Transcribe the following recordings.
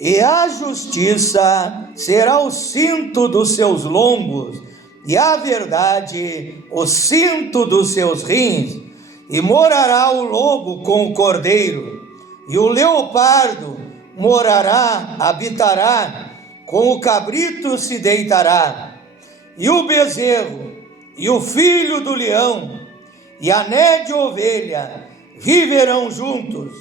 E a justiça será o cinto dos seus lombos, e a verdade o cinto dos seus rins. E morará o lobo com o cordeiro, e o leopardo habitará, com o cabrito se deitará. E o bezerro, e o filho do leão, e a nédia ovelha viverão juntos,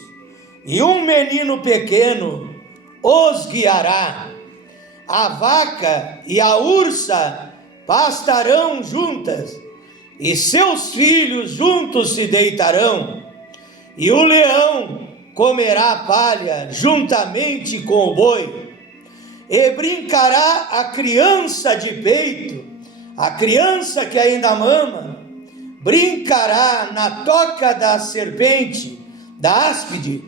e um menino pequeno os guiará. A vaca e a ursa pastarão juntas, e seus filhos juntos se deitarão, e o leão comerá palha juntamente com o boi, e brincará a criança de peito, a criança que ainda mama, brincará na toca da serpente, da áspide,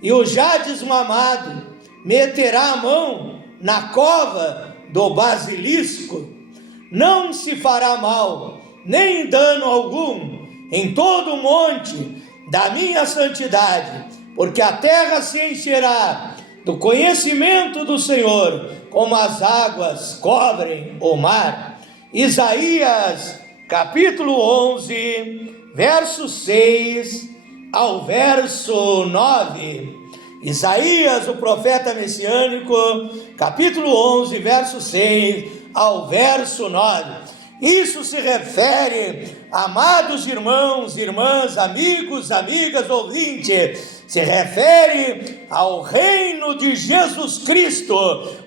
e o já desmamado meterá a mão na cova do basilisco. Não se fará mal, nem dano algum, em todo o monte da minha santidade, porque a terra se encherá do conhecimento do Senhor, como as águas cobrem o mar. Isaías, capítulo 11, verso 6 ao verso 9. Isaías, o profeta messiânico, capítulo 11, verso 6 ao verso 9. Isso se refere, amados irmãos, irmãs, amigos, amigas, ouvintes, se refere ao reino de Jesus Cristo,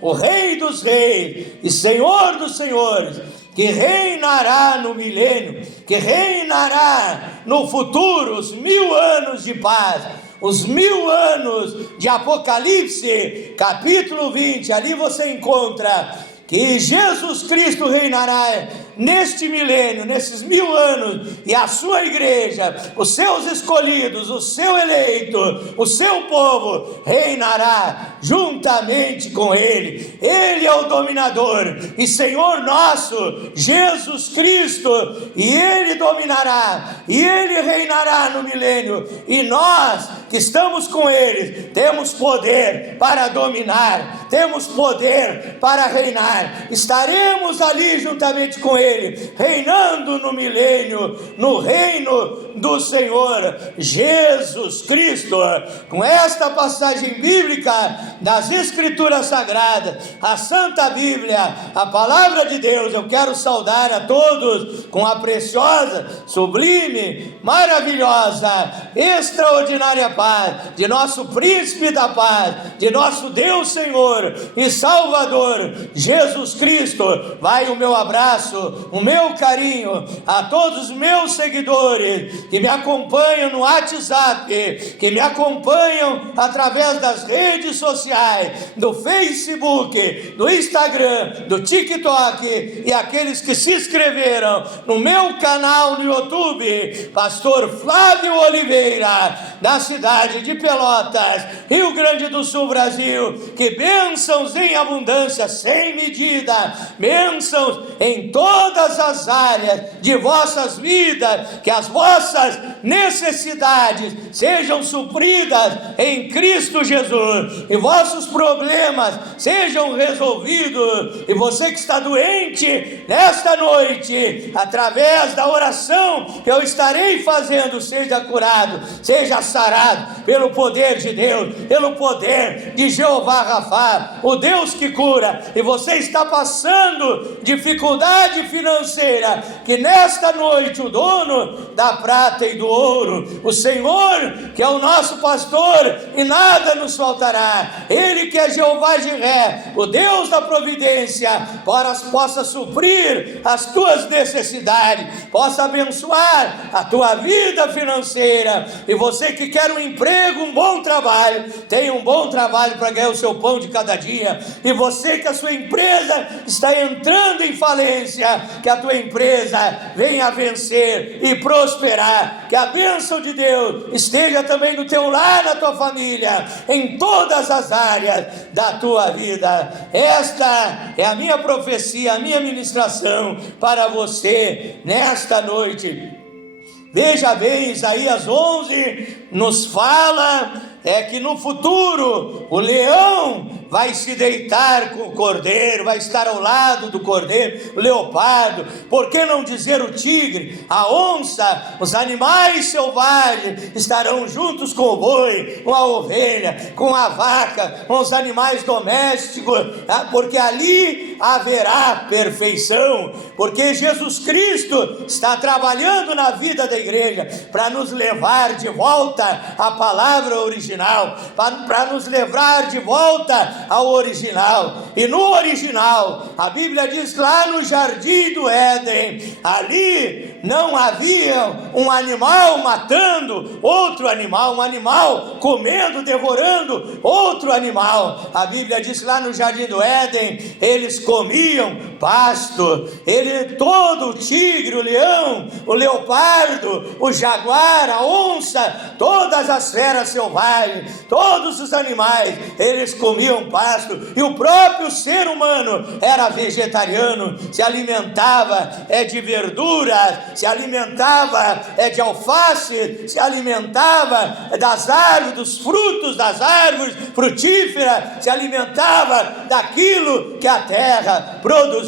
o Rei dos Reis e Senhor dos Senhores, que reinará no milênio, que reinará no futuro, os 1000 anos de paz, os 1000 anos de Apocalipse, capítulo 20, ali você encontra que Jesus Cristo reinará neste milênio, nesses 1000 anos, e a sua igreja, os seus escolhidos, o seu eleito, o seu povo, reinará juntamente com ele. Ele é o dominador e Senhor nosso, Jesus Cristo, e ele dominará, e ele reinará no milênio, e nós que estamos com ele, temos poder para dominar, temos poder para reinar, estaremos ali juntamente com ele, reinando no milênio, no reino do Senhor Jesus Cristo. Com esta passagem bíblica das Escrituras Sagradas, a Santa Bíblia, a Palavra de Deus, eu quero saudar a todos com a preciosa, sublime, maravilhosa, extraordinária paz de nosso Príncipe da Paz, de nosso Deus Senhor e Salvador Jesus Cristo. Vai o meu abraço, o meu carinho a todos os meus seguidores que me acompanham no WhatsApp, que me acompanham através das redes sociais, do Facebook, do Instagram, do TikTok, e aqueles que se inscreveram no meu canal no YouTube, Pastor Flávio Oliveira, da cidade de Pelotas, Rio Grande do Sul, Brasil. Que bênçãos em abundância, sem medida, bênçãos em todas as áreas de vossas vidas, que as vossas necessidades sejam supridas em Cristo Jesus, e vossos problemas sejam resolvidos, e você que está doente nesta noite, através da oração que eu estarei fazendo, seja curado, seja sarado pelo poder de Deus, pelo poder de Jeová Rafá, o Deus que cura. E você está passando dificuldade financeira, que nesta noite o dono da prata e do ouro, o Senhor que é o nosso pastor e nada nos faltará, Ele que é Jeová Jiré, o Deus da providência, possa suprir as tuas necessidades, possa abençoar a tua vida financeira. E você que quer um emprego, um bom trabalho, tenha um bom trabalho para ganhar o seu pão de cada dia. E você que a sua empresa está entrando em falência, que a tua empresa venha a vencer e prosperar, que a bênção de Deus esteja também no teu lar, na tua família, em todas as áreas da tua vida. Esta é a minha profecia, a minha ministração para você nesta noite. Veja bem, Isaías 11 nos fala é que no futuro o leão vai se deitar com o cordeiro, vai estar ao lado do cordeiro, o leopardo, por que não dizer o tigre, a onça, os animais selvagens estarão juntos com o boi, com a ovelha, com a vaca, com os animais domésticos, porque ali haverá perfeição, porque Jesus Cristo está trabalhando na vida da igreja para nos levar de volta à palavra original, para nos levar de volta ao original. E no original, a Bíblia diz lá no jardim do Éden, ali não havia um animal matando outro animal, um animal comendo, devorando outro animal. A Bíblia diz lá no jardim do Éden, eles comiam pasto, todo o tigre, o leão, o leopardo, o jaguar, a onça, todas as feras selvagens, todos os animais, eles comiam pasto, e o próprio ser humano era vegetariano, se alimentava de verduras, se alimentava de alface, se alimentava das árvores, dos frutos das árvores frutíferas, se alimentava daquilo que a terra produzia.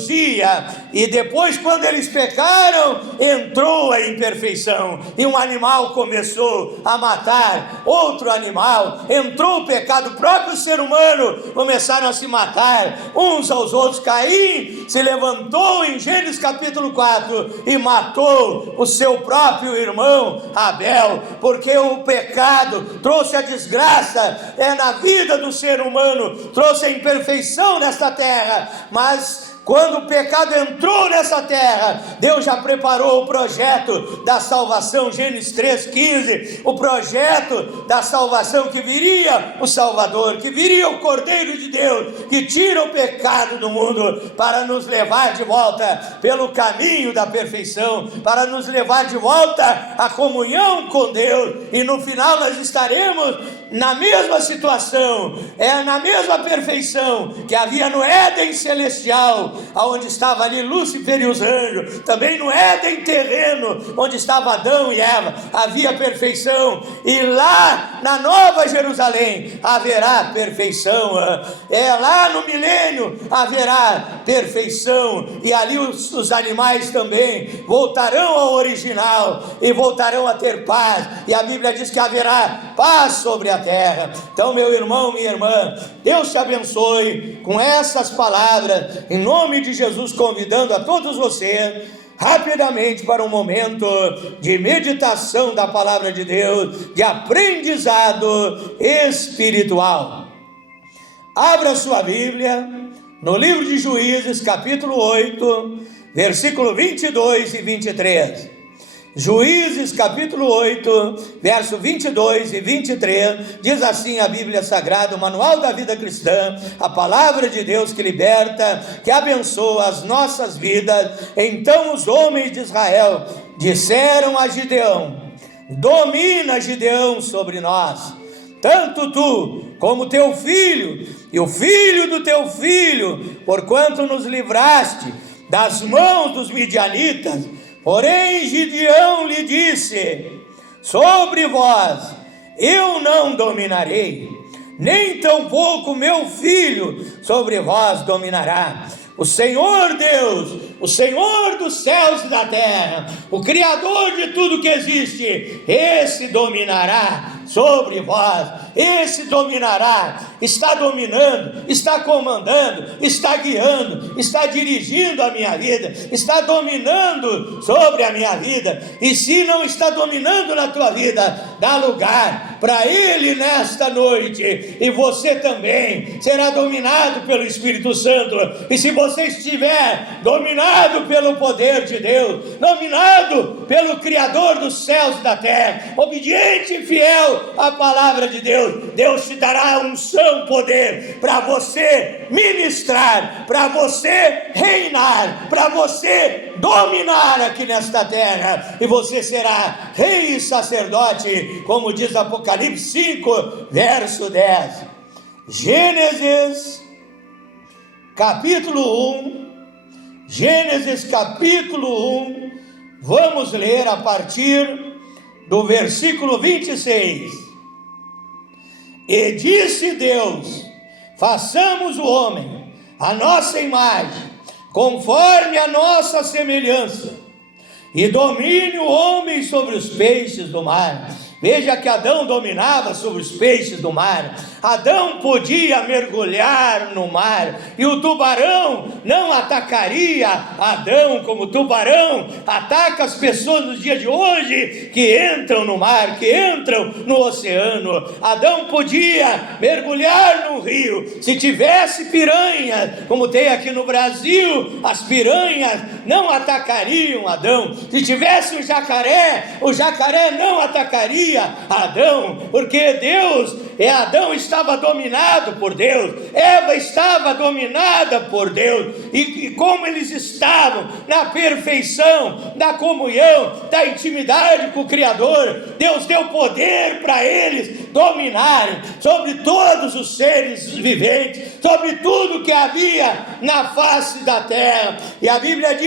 E depois, quando eles pecaram, entrou a imperfeição, e um animal começou a matar outro animal, entrou o pecado, o próprio ser humano começaram a se matar uns aos outros. Caim se levantou em Gênesis capítulo 4 e matou o seu próprio irmão Abel, porque o pecado trouxe a desgraça na vida do ser humano, trouxe a imperfeição nesta terra. Mas quando o pecado entrou nessa terra, Deus já preparou o projeto da salvação, Gênesis 3,15, o projeto da salvação, que viria o Salvador, que viria o Cordeiro de Deus, que tira o pecado do mundo, para nos levar de volta pelo caminho da perfeição, para nos levar de volta à comunhão com Deus, e no final nós estaremos na mesma situação, na mesma perfeição que havia no Éden celestial, onde estava ali Lúcifer e os anjos, também no Éden terreno, onde estava Adão e Eva, havia perfeição, e lá na Nova Jerusalém haverá perfeição, lá no milênio haverá perfeição, e ali os animais também voltarão ao original, e voltarão a ter paz, e a Bíblia diz que haverá paz sobre a terra. Então, meu irmão, minha irmã, Deus te abençoe com essas palavras, em nome de Jesus, convidando a todos vocês rapidamente para um momento de meditação da palavra de Deus, de aprendizado espiritual. Abra sua Bíblia no livro de Juízes, capítulo 8, versículo 22 e 23. Juízes capítulo 8, verso 22 e 23, diz assim a Bíblia Sagrada, o manual da vida cristã, a palavra de Deus que liberta, que abençoa as nossas vidas. Então os homens de Israel disseram a Gideão: domina, Gideão, sobre nós, tanto tu como teu filho e o filho do teu filho, porquanto nos livraste das mãos dos midianitas. Porém Gideão lhe disse: sobre vós eu não dominarei, nem tampouco meu filho sobre vós dominará. O Senhor Deus, o Senhor dos céus e da terra, o Criador de tudo que existe, esse dominará sobre vós, esse dominará, está dominando, está comandando, está guiando, está dirigindo a minha vida, está dominando sobre a minha vida. E se não está dominando na tua vida, dá lugar para Ele nesta noite, e você também será dominado pelo Espírito Santo. E se você estiver dominado pelo poder de Deus, dominado pelo Criador dos céus e da terra, obediente e fiel à palavra de Deus, Deus te dará unção, poder para você ministrar, para você reinar, para você dominar aqui nesta terra, e você será rei e sacerdote, como diz Apocalipse 5, verso 10. Gênesis capítulo 1, Gênesis capítulo 1, vamos ler a partir do versículo 26. E disse Deus: façamos o homem a nossa imagem, conforme a nossa semelhança, e domine o homem sobre os peixes do mar. Veja que Adão dominava sobre os peixes do mar. Adão podia mergulhar no mar, e o tubarão não atacaria Adão como o tubarão ataca as pessoas nos dias de hoje que entram no mar, que entram no oceano. Adão podia mergulhar no rio. Se tivesse piranha, como tem aqui no Brasil, as piranhas não atacariam Adão. Se tivesse um jacaré, o jacaré não atacaria Adão, porque Adão estava dominado por Deus, Eva estava dominada por Deus, e como eles estavam na perfeição da comunhão, da intimidade com o Criador, Deus deu poder para eles dominarem sobre todos os seres viventes, sobre tudo que havia na face da terra. E a Bíblia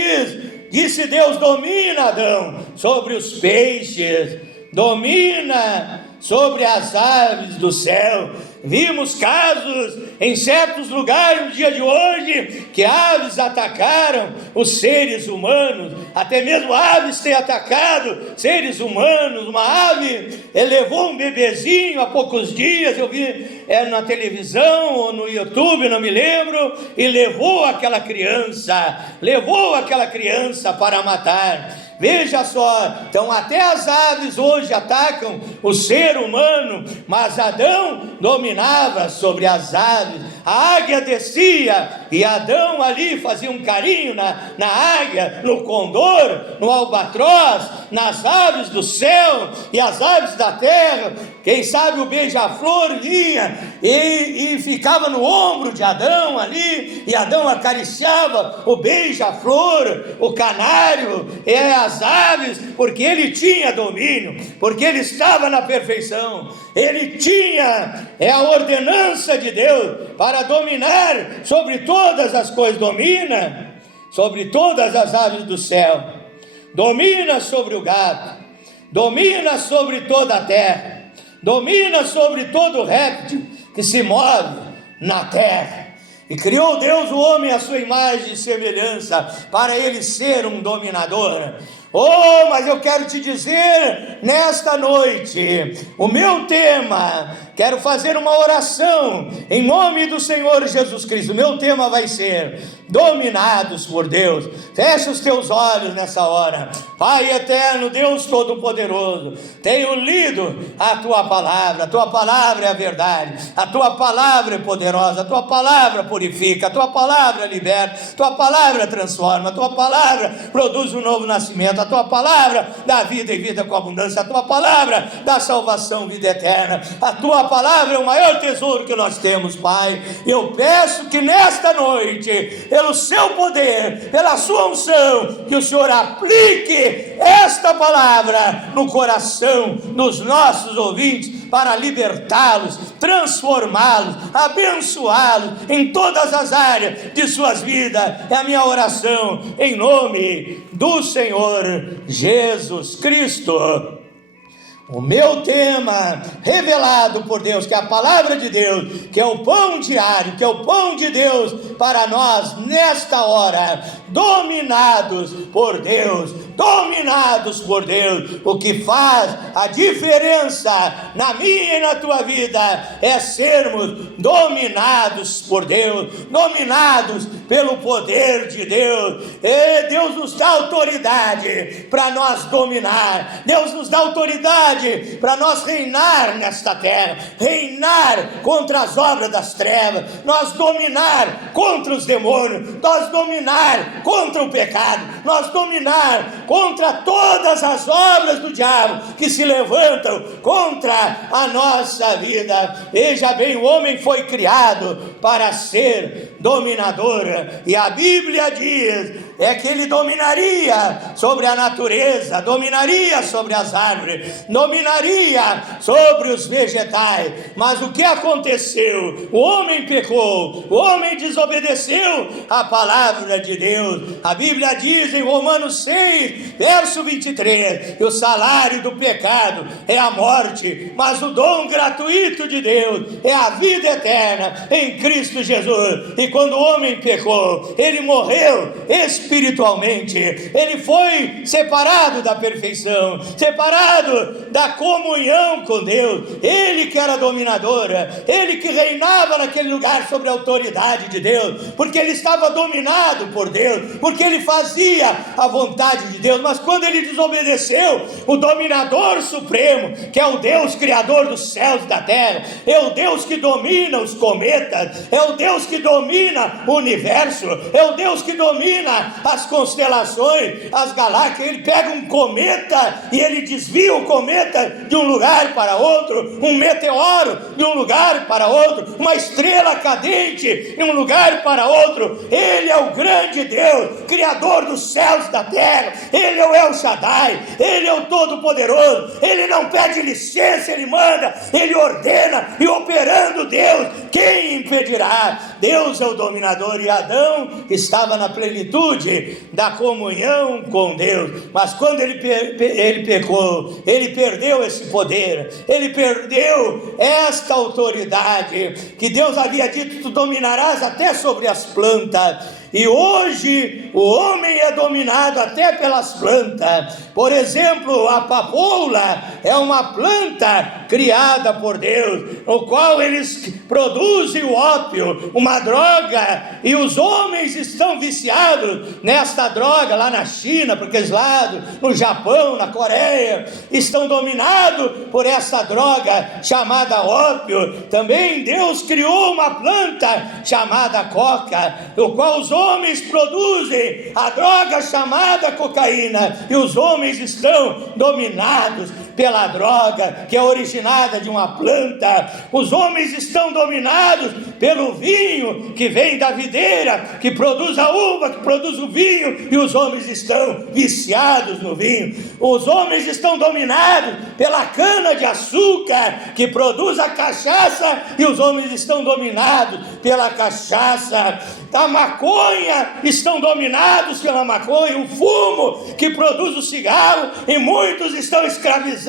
disse Deus: domina Adão sobre os peixes, domina sobre as aves do céu. Vimos casos em certos lugares no dia de hoje que aves atacaram os seres humanos, até mesmo aves têm atacado seres humanos. Uma ave levou um bebezinho há poucos dias, eu vi na televisão ou no YouTube, não me lembro, e levou aquela criança para matar. Veja só, então até as aves hoje atacam o ser humano, mas Adão dominava sobre as aves. A águia descia e Adão ali fazia um carinho na águia, no condor, no albatroz, nas aves do céu e as aves da terra. Quem sabe o beija-flor ia e ficava no ombro de Adão ali, e Adão acariciava o beija-flor, o canário e as aves, porque ele tinha domínio, porque ele estava na perfeição, ele tinha a ordenança de Deus para dominar sobre todas as coisas. Domina sobre todas as aves do céu, domina sobre o gado, domina sobre toda a terra, domina sobre todo réptil que se move na terra. E criou Deus o homem à sua imagem e semelhança, para ele ser um dominador. Oh, mas eu quero te dizer nesta noite, o meu tema, quero fazer uma oração em nome do Senhor Jesus Cristo. O meu tema vai ser dominados por Deus. Fecha os teus olhos nessa hora. Pai eterno, Deus Todo-Poderoso, tenho lido a tua palavra é a verdade, a tua palavra é poderosa, a tua palavra purifica, a tua palavra liberta, a tua palavra transforma, a tua palavra produz um novo nascimento, a tua palavra dá vida e vida com abundância, a tua palavra dá salvação, vida eterna. A tua palavra é o maior tesouro que nós temos, Pai. Eu peço que nesta noite, pelo seu poder, pela sua unção, que o Senhor aplique esta palavra no coração dos nossos ouvintes, para libertá-los, transformá-los, abençoá-los em todas as áreas de suas vidas. É a minha oração em nome do Senhor Jesus Cristo. O meu tema, revelado por Deus, que é a palavra de Deus, que é o pão diário, que é o pão de Deus para nós nesta hora, dominados por Deus, dominados por Deus. O que faz a diferença na minha e na tua vida é sermos dominados por Deus, dominados pelo poder de Deus. E Deus nos dá autoridade para nós dominar, Deus nos dá autoridade para nós reinar nesta terra, reinar contra as obras das trevas, nós dominar contra os demônios, nós dominar contra o pecado, nós dominar contra todas as obras do diabo que se levantam contra a nossa vida. Veja bem, o homem foi criado para ser dominador, e a Bíblia diz que ele dominaria sobre a natureza, dominaria sobre as árvores, dominaria sobre os vegetais. Mas o que aconteceu? O homem pecou, o homem desobedeceu a palavra de Deus. A Bíblia diz em Romanos 6, verso 23, o salário do pecado é a morte, mas o dom gratuito de Deus é a vida eterna em Cristo Jesus. E quando o homem pecou, ele morreu espiritualmente, ele foi separado da perfeição, separado da comunhão com Deus. Ele que era dominadora, ele que reinava naquele lugar sobre a autoridade de Deus, porque ele estava dominado por Deus, porque ele fazia a vontade de Deus. Mas quando ele desobedeceu, o dominador supremo, que é o Deus criador dos céus e da terra, é o Deus que domina os cometas, é o Deus que domina o universo, é o Deus que domina as constelações, as galáxias. Ele pega um cometa e ele desvia o cometa de um lugar para outro, um meteoro de um lugar para outro, uma estrela cadente de um lugar para outro. Ele é o grande Deus, criador dos céus e da terra. Ele é o El Shaddai, ele é o Todo-Poderoso. Ele não pede licença, ele manda, ele ordena, e operando Deus, quem impedirá? Deus é o dominador, e Adão estava na plenitude da comunhão com Deus. Mas quando ele pecou, ele perdeu esse poder, ele perdeu esta autoridade que Deus havia dito: tu dominarás até sobre as plantas. E hoje o homem é dominado até pelas plantas. Por exemplo, a papoula é uma planta criada por Deus, no qual eles produzem o ópio, uma droga, e os homens estão viciados nesta droga lá na China, por aqueles lados, no Japão, na Coreia, estão dominados por essa droga chamada ópio. Também Deus criou uma planta chamada coca, no qual os homens produzem a droga chamada cocaína, e os homens estão dominados pela droga que é originada de uma planta. Os homens estão dominados pelo vinho que vem da videira, que produz a uva, que produz o vinho, e os homens estão viciados no vinho. Os homens estão dominados pela cana de açúcar que produz a cachaça, e os homens estão dominados pela cachaça. A maconha, estão dominados pela maconha. O fumo que produz o cigarro, e muitos estão escravizados,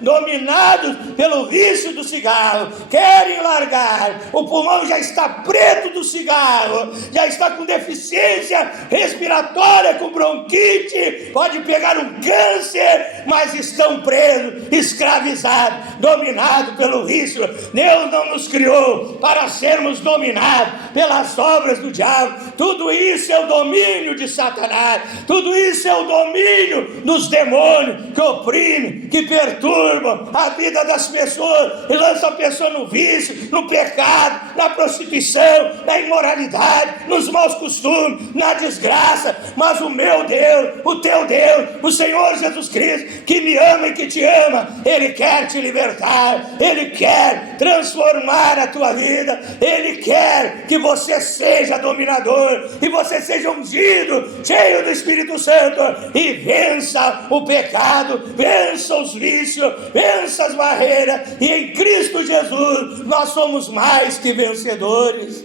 dominados pelo vício do cigarro, querem largar. O pulmão já está preto do cigarro, já está com deficiência respiratória, com bronquite, pode pegar um câncer, mas estão presos, escravizados, dominados pelo vício. Deus não nos criou para sermos dominados pelas obras do diabo. Tudo isso é o domínio de Satanás, tudo isso é o domínio dos demônios que oprimem, que perturbam a vida das pessoas e lançam a pessoa no vício, no pecado, na prostituição, na imoralidade, nos maus costumes, na desgraça. Mas o meu Deus, o teu Deus, o Senhor Jesus Cristo, que me ama e que te ama, Ele quer te libertar, Ele quer transformar a tua vida, Ele quer que você seja dominador e você seja ungido, cheio do Espírito Santo, e vença o pecado, vença os vícios, vença as barreiras, e em Cristo Jesus nós somos mais que vencedores.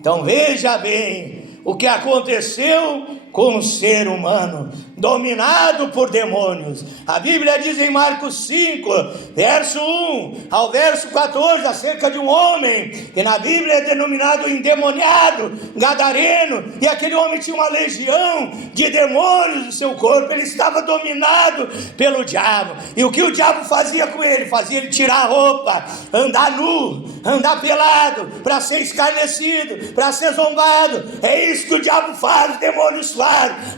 Então veja bem o que aconteceu com o ser humano, dominado por demônios. A Bíblia diz em Marcos 5, verso 1 ao verso 14, acerca de um homem que na Bíblia é denominado endemoniado, gadareno, e aquele homem tinha uma legião de demônios no seu corpo. Ele estava dominado pelo diabo, e o que o diabo fazia com ele? Fazia ele tirar a roupa, andar nu, andar pelado, para ser escarnecido, para ser zombado. É isso que o diabo faz, os demônios fazem.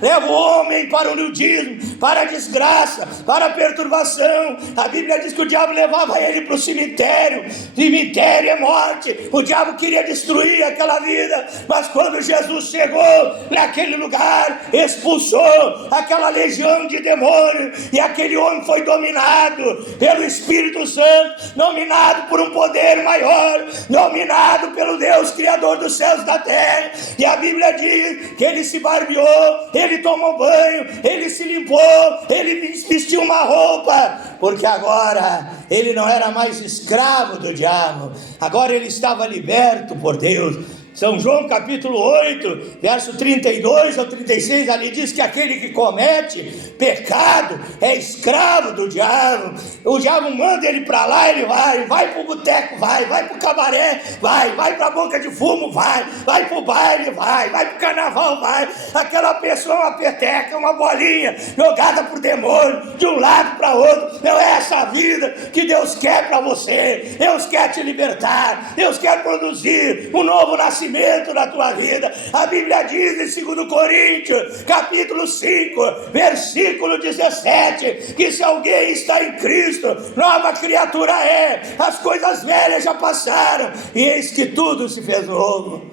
Leva o homem para o nudismo, para a desgraça, para a perturbação. A Bíblia diz que o diabo levava ele para o cemitério. Cemitério é morte. O diabo queria destruir aquela vida, mas quando Jesus chegou naquele lugar, expulsou aquela legião de demônios, e aquele homem foi dominado pelo Espírito Santo, dominado por um poder maior, dominado pelo Deus Criador dos céus e da terra. E a Bíblia diz que ele se barbeou, ele tomou banho, ele se limpou, ele vestiu uma roupa, porque agora ele não era mais escravo do diabo, agora ele estava liberto por Deus. São João capítulo 8, verso 32 ao 36, ali diz que aquele que comete pecado é escravo do diabo. O diabo manda ele para lá, ele vai para o boteco, vai para o cabaré, vai para a boca de fumo, vai para o baile, vai para o carnaval, vai. Aquela pessoa é uma peteca, uma bolinha jogada por demônio, de um lado para outro. Não é essa vida que Deus quer para você. Deus quer te libertar, Deus quer produzir um novo nascimento na tua vida. A Bíblia diz em 2 Coríntios, capítulo 5, versículo 17, que se alguém está em Cristo, nova criatura é, as coisas velhas já passaram, e eis que tudo se fez novo.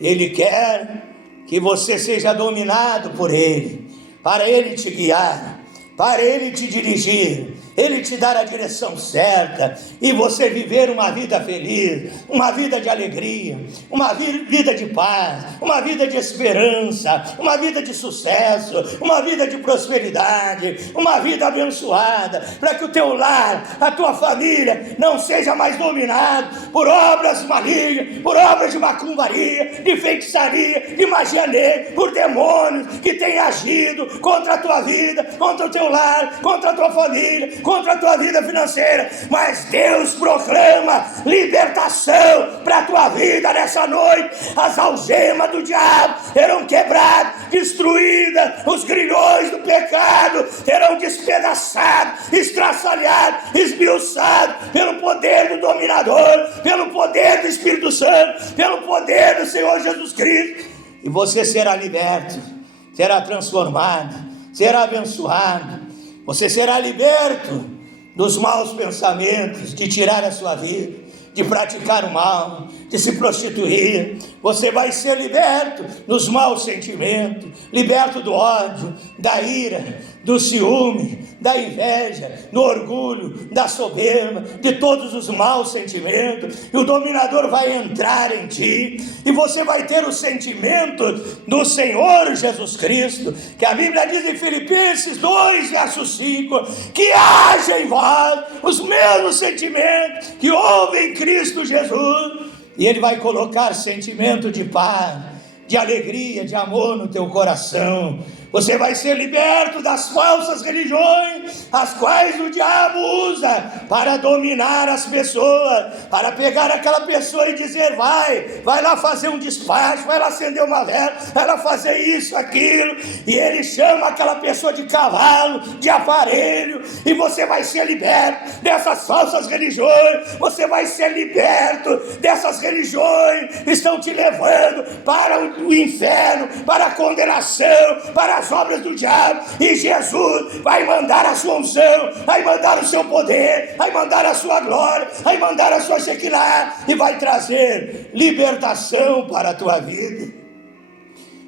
Ele quer que você seja dominado por Ele, para Ele te guiar, para Ele te dirigir, Ele te dar a direção certa, e você viver uma vida feliz, uma vida de alegria, uma vida de paz, uma vida de esperança, uma vida de sucesso, uma vida de prosperidade, uma vida abençoada, para que o teu lar, a tua família não seja mais dominado por obras malignas, por obras de macumbaria, de feitiçaria, de magia negra, por demônios que têm agido contra a tua vida, contra o teu lar, contra a tua família, contra a tua vida financeira. Mas Deus proclama libertação para a tua vida nessa noite. As algemas do diabo serão quebradas, destruídas, os grilhões do pecado serão despedaçados, estraçalhados, esmiuçados pelo poder do dominador, pelo poder do Espírito Santo, pelo poder do Senhor Jesus Cristo, e você será liberto, será transformado, será abençoado. Você será liberto dos maus pensamentos, de tirar a sua vida, de praticar o mal, de se prostituir. Você vai ser liberto dos maus sentimentos, liberto do ódio, da ira, do ciúme, da inveja, do orgulho, da soberba, de todos os maus sentimentos. E o dominador vai entrar em ti, e você vai ter o sentimento do Senhor Jesus Cristo, que a Bíblia diz em Filipenses 2, verso 5, que haja em vós os mesmos sentimentos que houve em Cristo Jesus. E Ele vai colocar sentimento de paz, de alegria, de amor no teu coração. Você vai ser liberto das falsas religiões, as quais o diabo usa para dominar as pessoas, para pegar aquela pessoa e dizer, vai lá fazer um despacho, vai lá acender uma vela, vai lá fazer isso, aquilo, e ele chama aquela pessoa de cavalo, de aparelho, e você vai ser liberto dessas falsas religiões. Você vai ser liberto dessas religiões que estão te levando para o inferno, para a condenação, para as obras do diabo. E Jesus vai mandar a sua unção, vai mandar o seu poder, vai mandar a sua glória, vai mandar a sua Shekinah, e vai trazer libertação para a tua vida.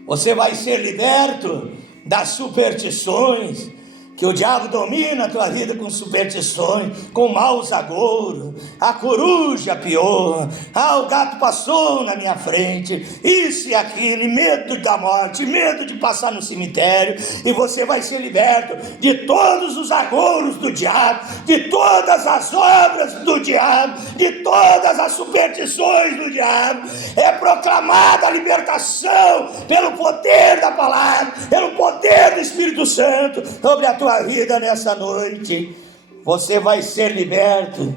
Você vai ser liberto das superstições, que o diabo domina a tua vida com superstições, com maus agouros. A coruja piou, o gato passou na minha frente, isso e aquilo, e medo da morte, medo de passar no cemitério. E você vai ser liberto de todos os agouros do diabo, de todas as obras do diabo, de todas as superstições do diabo. É proclamada a libertação pelo poder da palavra, pelo poder do Espírito Santo sobre a tua vida nessa noite. Você vai ser liberto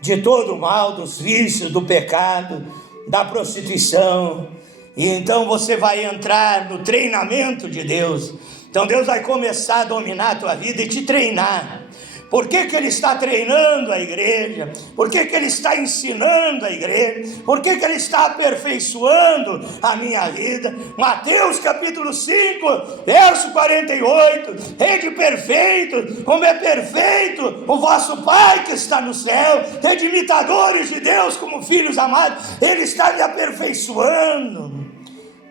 de todo o mal, dos vícios, do pecado, da prostituição, e então você vai entrar no treinamento de Deus. Então Deus vai começar a dominar a tua vida e te treinar. Por que Ele está treinando a igreja? Por que Ele está ensinando a igreja? Por que Ele está aperfeiçoando a minha vida? Mateus capítulo 5, verso 48, Rede perfeito, como é perfeito o vosso Pai que está no céu. Rede imitadores de Deus como filhos amados. Ele está me aperfeiçoando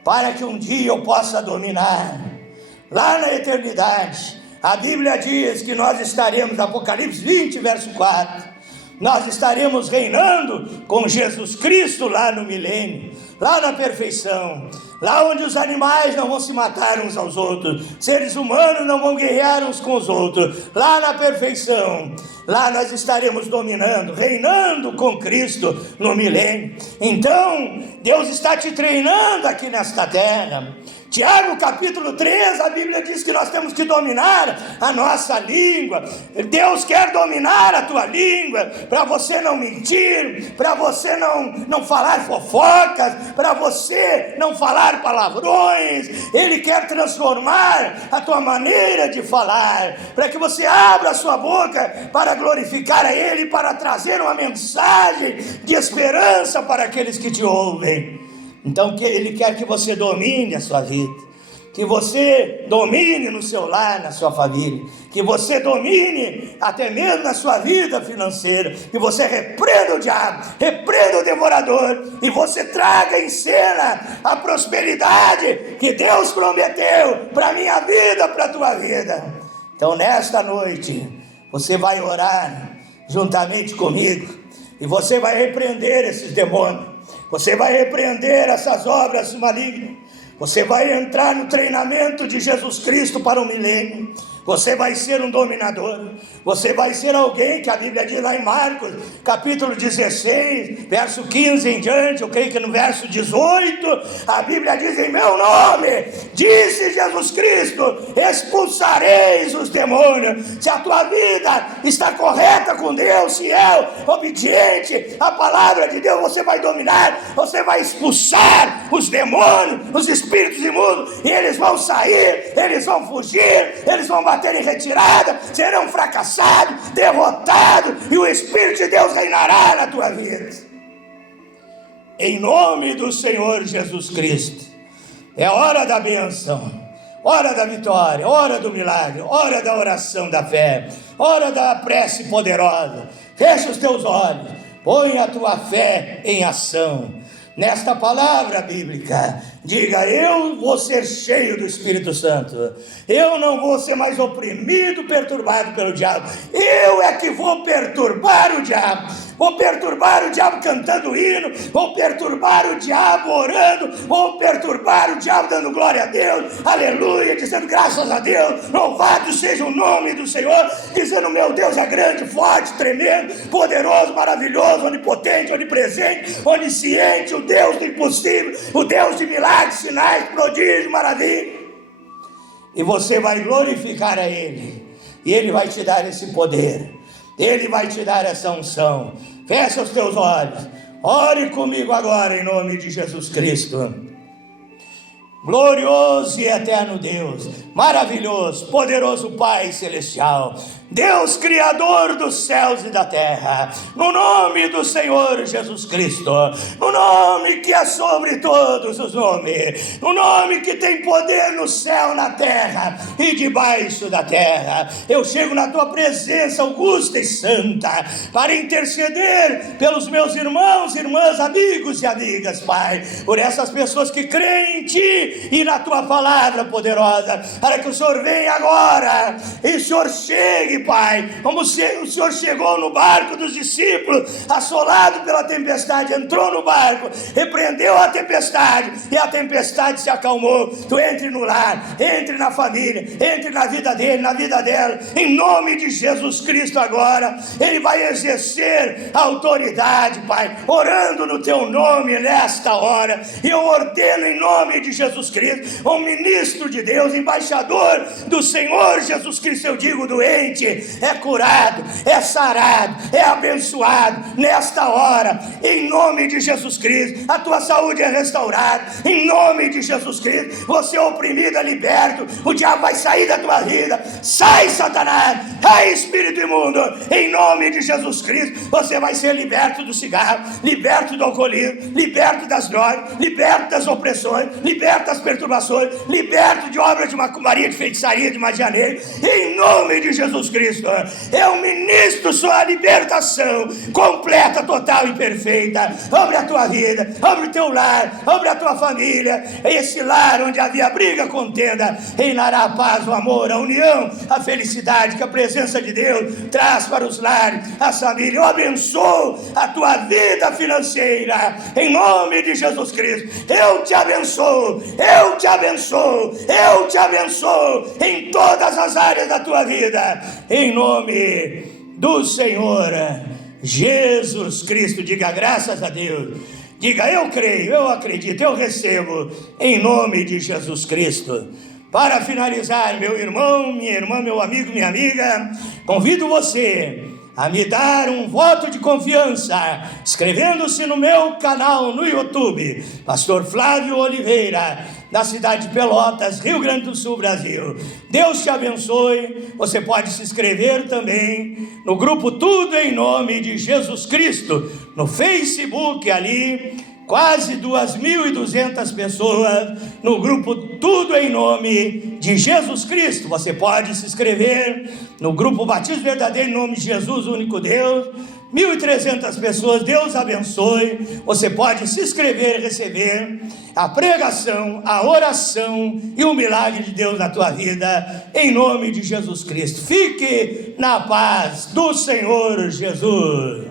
para que um dia eu possa dominar lá na eternidade. A Bíblia diz que nós estaremos, Apocalipse 20, verso 4, nós estaremos reinando com Jesus Cristo lá no milênio. lá na perfeição, lá onde os animais não vão se matar uns aos outros, seres humanos não vão guerrear uns com os outros, lá na perfeição, lá nós estaremos dominando, reinando com Cristo no milênio. Então, Deus está te treinando aqui nesta terra. Tiago capítulo 3, a Bíblia diz que nós temos que dominar a nossa língua. Deus quer dominar a tua língua, para você não mentir, para você não falar fofocas, para você não falar palavrões. Ele quer transformar a tua maneira de falar, para que você abra a sua boca para glorificar a Ele, para trazer uma mensagem de esperança para aqueles que te ouvem. Então Ele quer que você domine a sua vida, que você domine no seu lar, na sua família, que você domine até mesmo na sua vida financeira, que você repreenda o diabo, repreenda o devorador, e você traga em cena a prosperidade que Deus prometeu para a minha vida, para a tua vida. Então nesta noite, você vai orar juntamente comigo, e você vai repreender esses demônios, você vai repreender essas obras malignas, você vai entrar no treinamento de Jesus Cristo para o milênio. Você vai ser um dominador, você vai ser alguém que a Bíblia diz lá em Marcos, capítulo 16, verso 15 em diante, eu creio que no verso 18, a Bíblia diz: em meu nome, disse Jesus Cristo, expulsareis os demônios. Se a tua vida está correta com Deus, fiel, obediente à palavra de Deus, você vai dominar, você vai expulsar os demônios, os espíritos imundos, e eles vão sair, eles vão fugir, eles vão bater em retirada, serão fracassados, derrotados, e o Espírito de Deus reinará na tua vida. Em nome do Senhor Jesus Cristo. É hora da bênção, hora da vitória, hora do milagre, hora da oração da fé, hora da prece poderosa. Fecha os teus olhos, põe a tua fé em ação. Nesta palavra bíblica, diga: eu vou ser cheio do Espírito Santo, eu não vou ser mais oprimido, perturbado pelo diabo, eu é que vou perturbar o diabo, vou perturbar o diabo cantando hino, vou perturbar o diabo orando, vou perturbar o diabo dando glória a Deus, aleluia, dizendo graças a Deus, louvado seja o nome do Senhor, dizendo: meu Deus é grande, forte, tremendo, poderoso, maravilhoso, onipotente, onipresente, onisciente, o Deus do impossível, o Deus de milagres, sinais, prodígios, maravilhas. E você vai glorificar a Ele, e Ele vai te dar esse poder, Ele vai te dar essa unção. Fecha os teus olhos, ore comigo agora em nome de Jesus Cristo. Glorioso e eterno Deus, maravilhoso, poderoso Pai Celestial, Deus Criador dos céus e da terra, no nome do Senhor Jesus Cristo, no nome que é sobre todos os nomes, no nome que tem poder no céu, na terra e debaixo da terra, eu chego na Tua presença augusta e santa, para interceder pelos meus irmãos, irmãs, amigos e amigas, Pai, por essas pessoas que creem em Ti e na Tua palavra poderosa, para que o Senhor venha agora, e o Senhor chegue, Pai, como o Senhor chegou no barco dos discípulos, assolado pela tempestade, entrou no barco, repreendeu a tempestade, e a tempestade se acalmou. Tu entre no lar, entre na família, entre na vida dele, na vida dela, em nome de Jesus Cristo agora, Ele vai exercer a autoridade, Pai, orando no Teu nome nesta hora, e eu ordeno em nome de Jesus Cristo, um ministro de Deus, embaixador do Senhor Jesus Cristo, eu digo: doente é curado, é sarado, é abençoado nesta hora, em nome de Jesus Cristo. A tua saúde é restaurada, em nome de Jesus Cristo. Você é oprimido, é liberto, o diabo vai sair da tua vida. Sai, Satanás, ai, espírito imundo, em nome de Jesus Cristo. Você vai ser liberto do cigarro, liberto do alcoolismo, liberto das drogas, liberto das opressões, liberto das perturbações, liberto de obras de macumbaria, de feitiçaria, de magia negra, em nome de Jesus Cristo. Cristo. Eu ministro sua libertação completa, total e perfeita sobre a tua vida, sobre o teu lar, sobre a tua família. Esse lar onde havia briga, contenda, reinará a paz, o amor, a união, a felicidade que a presença de Deus traz para os lares, as famílias. Eu abençoo a tua vida financeira em nome de Jesus Cristo. Eu te abençoo, eu te abençoo, eu te abençoo em todas as áreas da tua vida, em nome do Senhor Jesus Cristo. Diga graças a Deus, diga eu creio, eu acredito, eu recebo, em nome de Jesus Cristo. Para finalizar, meu irmão, minha irmã, meu amigo, minha amiga, convido você a me dar um voto de confiança, inscrevendo-se no meu canal no YouTube, Pastor Flávio Oliveira, da cidade de Pelotas, Rio Grande do Sul, Brasil. Deus te abençoe. Você pode se inscrever também no grupo Tudo em Nome de Jesus Cristo, no Facebook ali, quase 2.200 pessoas no grupo Tudo em Nome de Jesus Cristo. Você pode se inscrever no grupo Batismo Verdadeiro em Nome de Jesus, o único Deus. 1.300 pessoas, Deus abençoe. Você pode se inscrever e receber a pregação, a oração e o milagre de Deus na tua vida, em nome de Jesus Cristo. Fique na paz do Senhor Jesus.